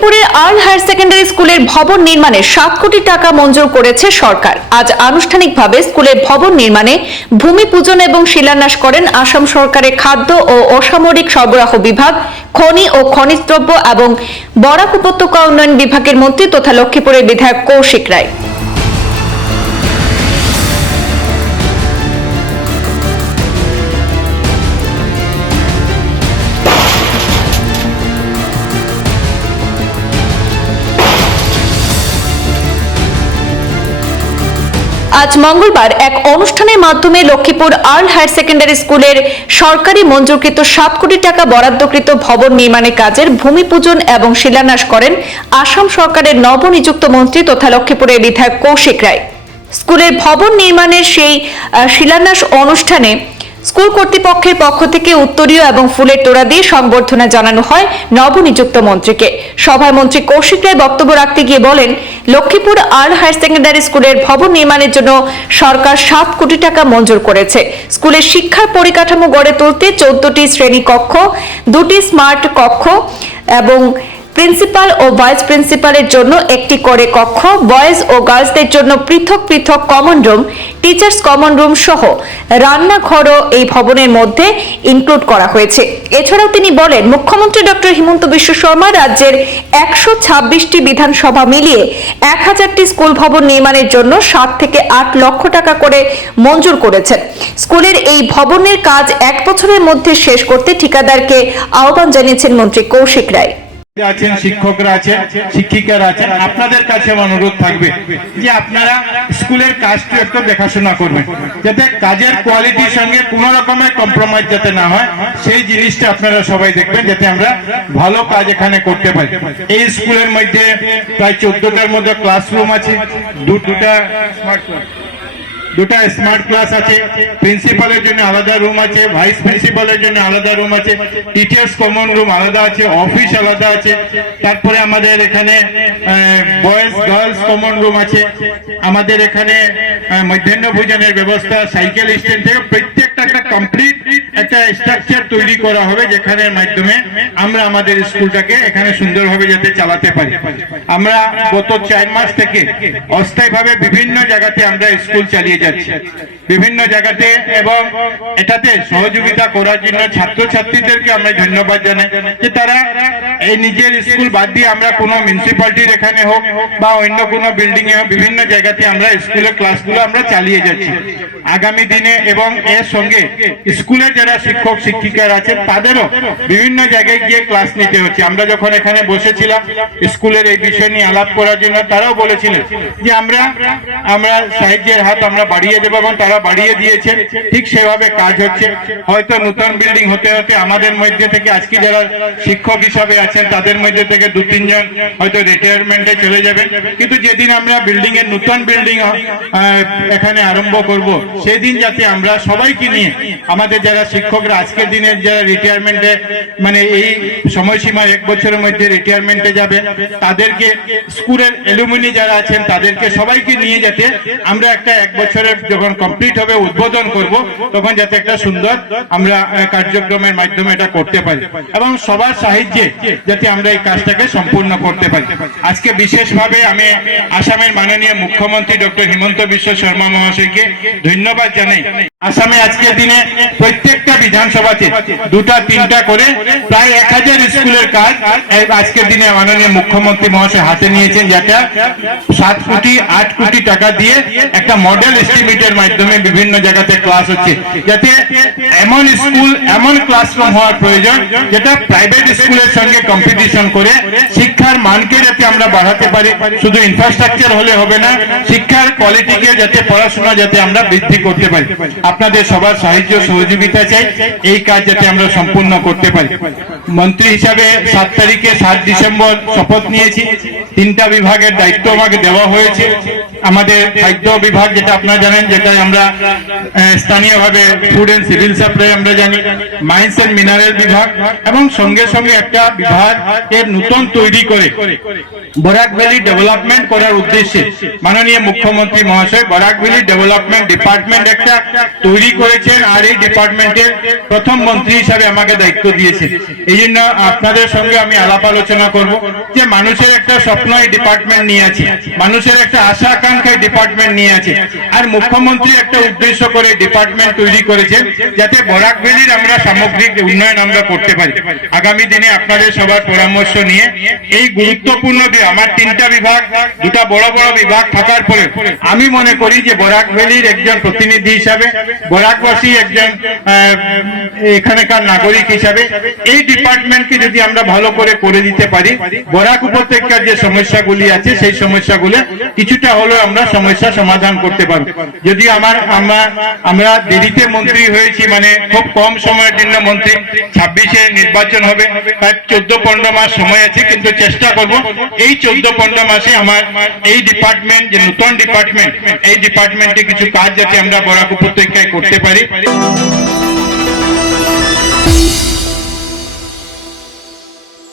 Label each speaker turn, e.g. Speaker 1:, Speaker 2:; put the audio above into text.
Speaker 1: লক্ষ্মীপুরের আর higher secondary স্কুলের ভবন নির্মাণে সাত কোটি টাকা মঞ্জুর করেছে সরকার। আজ আনুষ্ঠানিকভাবে স্কুলের ভবন নির্মাণে ভূমি পূজন এবং শিলান্যাস করেন আসাম সরকারের খাদ্য ও অসামরিক সরবরাহ বিভাগ, খনি ও খনিজ দ্রব্য এবং বরাক উপত্যকা উন্নয়ন বিভাগের মন্ত্রী তথা লক্ষ্মীপুরের বিধায়ক কৌশিক রায়। আজ মঙ্গলবার এক অনুষ্ঠানের মাধ্যমে লক্ষ্মীপুর আর্ল হায়ার সেকেন্ডারি স্কুলের সরকারি মঞ্জুরকৃত সাত কোটি টাকা বরাদ্দকৃত ভবন নির্মাণের কাজের ভূমি পূজন এবং শিলান্যাস করেন আসাম সরকারের নবনিযুক্ত মন্ত্রী তথা লক্ষ্মীপুরের বিধায়ক কৌশিক রায়। স্কুলের ভবন নির্মাণের সেই শিলান্যাস অনুষ্ঠানে স্কুল কর্তৃপক্ষের পক্ষ থেকে উত্তরীয় এবং ফুলের তোড়া দিয়ে সংবর্ধনা জানানো হয় নবনিযুক্ত মন্ত্রীকে। সভায় মন্ত্রী কৌশিক রায় বক্তব্য রাখতে গিয়ে বলেন, লক্ষ্মীপুর আর্ল হায়ার সেকেন্ডারি স্কুলের ভবন নির্মাণের জন্য সরকার সাত কোটি টাকা মঞ্জুর করেছে। স্কুলের শিক্ষার পরিকাঠামো গড়ে তুলতে চোদ্দটি শ্রেণি কক্ষ, দুটি স্মার্ট কক্ষ এবং প্রিন্সিপাল ও ভাইস প্রিন্সিপালের জন্য একটি করে কক্ষ, বয়েজ ও গার্লসদের জন্য পৃথক পৃথক common room, teachers common room সহ রান্নাঘরও এই ভবনের মধ্যে ইনক্লুড করা হয়েছে। এছাড়াও তিনি বলেন, মুখ্যমন্ত্রী ডক্টর হিমন্ত বিশ্ব শর্মা রাজ্যের একশো ছাব্বিশটি বিধানসভা মিলিয়ে এক হাজারটি স্কুল ভবন নির্মাণের জন্য সাত থেকে আট লক্ষ টাকা করে মঞ্জুর করেছেন। স্কুলের এই ভবনের কাজ এক বছরের মধ্যে শেষ করতে ঠিকাদারকে আহ্বান জানিয়েছেন মন্ত্রী কৌশিক রায়।
Speaker 2: আছেন, শিক্ষকরা আছেন, শিক্ষিকারা আছেন, আপনাদের কাছে অনুরোধ থাকবে যে আপনারা স্কুলের কাজটি একটু দেখাশোনা করবেন, যাতে কাজের কোয়ালিটির সঙ্গে কোন রকমের কম্প্রোমাইজ যাতে না হয়, সেই জিনিসটা আপনারা সবাই দেখবেন, যাতে আমরা ভালো কাজ এখানে করতে পারি। এই স্কুলের মধ্যে প্রায় চোদ্দটার মধ্যে ক্লাসরুম আছে, দুটা স্মার্ট ক্লাস দুটা স্মার্ট ক্লাস আছে। প্রিন্সিপালের জন্য আলাদা রুম আছে ভাইস প্রিন্সিপালের জন্য আলাদা রুম আছে টিচার্স কমন রুম আলাদা আছে অফিস আলাদা আছে। তারপরে আমাদের এখানে বয়েজ গার্লস কমন রুম আছে। আমাদের এখানে মধ্যাহ্ন ভোজনের ব্যবস্থা সাইকেল স্ট্যান্ড থেকে প্রত্যেকটা একটা কমপ্লিট একটা স্ট্রাকচার তৈরি করা হবে যেখানের মাধ্যমে আমরা আমাদের স্কুলটাকে এখানে সুন্দরভাবে যাতে চালাতে পারি। আমরা গত চার মাস থেকে অস্থায়ীভাবে বিভিন্ন জায়গাতে আমরা স্কুল চালিয়ে যাচ্ছি। বিভিন্ন জায়গাতে এবং এটাতে সহযোগিতা করার জন্য ছাত্রছাত্রীদেরকে আমরা ধন্যবাদ জানাই যে তারা এই নিজের স্কুল বাদ দিয়ে আমরা কোনো মিউনিসিপালিটির এখানে হোক বা অন্য কোনো বিল্ডিং এ হোক, বিভিন্ন জায়গাতে আমরা স্কুলের ক্লাসগুলো আমরা চালিয়ে যাচ্ছি। আগামী দিনে এবং এর সঙ্গে স্কুলের যারা শিক্ষক, শিক্ষিকারা আছেন, তাদেরও বিভিন্ন জায়গায় গিয়ে ক্লাস নিতে হচ্ছে। আমরা যখন এখানে বসেছিলাম, স্কুলের এই বিষয় নিয়ে আলাপ করার জন্য, তারাও বলেছিলেন যে আমরা আমরা সাহায্যের হাত আমরা বাড়িয়ে দেবো এবং তারা বাড়িয়ে দিয়েছেন। ঠিক সেভাবে কাজ হচ্ছে। হয়তো নতুন বিল্ডিং হতে হতে আমাদের মধ্যে থেকে আজকে যারা শিক্ষক হিসাবে আছেন, তাদের মধ্যে থেকে দু, তিনজন হয়তো রিটায়ারমেন্টে চলে যাবেন। কিন্তু যেদিন আমরা বিল্ডিং এর নতুন বিল্ডিং এখানে আরম্ভ করব, সেদিন যাতে আমরা সবাইকে নিয়ে আমাদের যারা শিক্ষকরা, আজকের দিনে যারা রিটায়ারমেন্টে মানে এই সময়সীমা এক বছরের মধ্যে রিটায়ারমেন্টে যাবে, তাদেরকে স্কুলের এলুমিনি যারা আছেন, তাদেরকে সবাইকে নিয়ে যাতে আমরা একটা এক বছরের যখন কমপ্লিট হবে, উদ্বোধন করব, তখন যাতে একটা সুন্দর আমরা কার্যক্রমের মাধ্যমে এটা করতে পারি। এবং সবার সাহায্যে যাতে আমরা এই কাজটাকে সম্পূর্ণ করতে পারি। আজকে বিশেষভাবে আমি আসামের মাননীয় মুখ্যমন্ত্রী ডক্টর হিমন্ত বিশ্ব শর্মা মহাশয়কে ধন্যবাদ জানাই। আসামে আজকের দিনে প্রত্যেকটা বিধানসভাতে দুটা, তিনটা করে প্রায় এক হাজার স্কুলের কাজ আজকের দিনে মাননীয় মুখ্যমন্ত্রী মহাশয় হাতে নিয়েছেন, যেটা সাত কোটি, আট কোটি টাকা দিয়ে একটা মডেল এস্টিমেটের মাধ্যমে বিভিন্ন জায়গাতে ক্লাস হচ্ছে। যাতে এমন স্কুল, এমন ক্লাসরুম হওয়ার প্রয়োজন যেটা প্রাইভেট স্কুলের সঙ্গে কম্পিটিশন করে শিক্ষার মানকে যাতে আমরা বাড়াতে পারি। শুধু ইনফ্রাস্ট্রাকচার হলে হবে না, শিক্ষার কোয়ালিটিকে যাতে পড়াশোনা যাতে আমরা বৃদ্ধি করতে পারি। আপনাদের সবার সাহায্য, সহযোগিতা চাই। এই কাজ যাতে আমরা সম্পূর্ণ করতে পারি। মন্ত্রী হিসাবে সাত তারিখে সাত ডিসেম্বর শপথ নিয়েছি। তিনটা বিভাগের দায়িত্ব আমাকে দেওয়া হয়েছে। আমাদের খাদ্য বিভাগ, যেটা আপনারা জানেন, যেটা আমরা স্থানীয়ভাবে ফুড এন্ড সিভিল সাপ্লাই আমরা জানি। মাইন্স এন্ড মিনারেল বিভাগ এবং সঙ্গে সঙ্গে একটা বিভাগ এর নতুন তৈরি করে। বরাক ভ্যালি ডেভেলপমেন্ট করার উদ্দেশ্যে মাননীয় মুখ্যমন্ত্রী মহাশয় বরাক ভ্যালি ডেভেলপমেন্ট ডিপার্টমেন্ট একটা তৈরি করেছেন আর এই ডিপার্টমেন্টের প্রথম মন্ত্রী হিসাবে আমাকে দায়িত্ব দিয়েছেন। এই জন্য আপনাদের সঙ্গে আমি আলাপ আলোচনা করব যে মানুষের একটা স্বপ্ন এই ডিপার্টমেন্ট নিয়ে আছে, মানুষের একটা আশা আকাঙ্ক্ষা এই ডিপার্টমেন্ট নিয়ে আছে, আর মুখ্যমন্ত্রী একটা উদ্দেশ্য করে ডিপার্টমেন্ট তৈরি করেছেন যাতে বরাক ভ্যালির আমরা সামগ্রিক উন্নয়ন আমরা করতে পারি। আগামী দিনে আপনাদের সবার পরামর্শ নিয়ে এই গুরুত্বপূর্ণ যে আমার তিনটা বিভাগ, দুটা বড় বড় বিভাগ থাকার পরে আমি মনে করি যে বরাক ভ্যালির একজন প্রতিনিধি হিসাবে বরাকবাসী একজন এখানকার নাগরিক হিসাবে, এই ডিপার্টমেন্টকে যদি আমরা ভালো করে করে দিতে পারি, বরাক উপত্যকার যে সমস্যাগুলি আছে, সেই সমস্যাগুলো কিছুটা হলেও আমরা সমস্যা সমাধান করতে পারব। যদি আমার, আমরা আমরা দেরিতে মন্ত্রী হয়েছি মানে খুব কম সময়ের জন্য মন্ত্রী, ছাব্বিশে নির্বাচন হবে তার চোদ্দ পনেরো মাস সময় আছে, কিন্তু চেষ্টা করব, এই চোদ্দ পনেরো মাসে আমার এই ডিপার্টমেন্ট, যে নতুন ডিপার্টমেন্ট, এই ডিপার্টমেন্টে কিছু কাজ যাতে আমরা বরাক উপত্যকায় করতে পারি।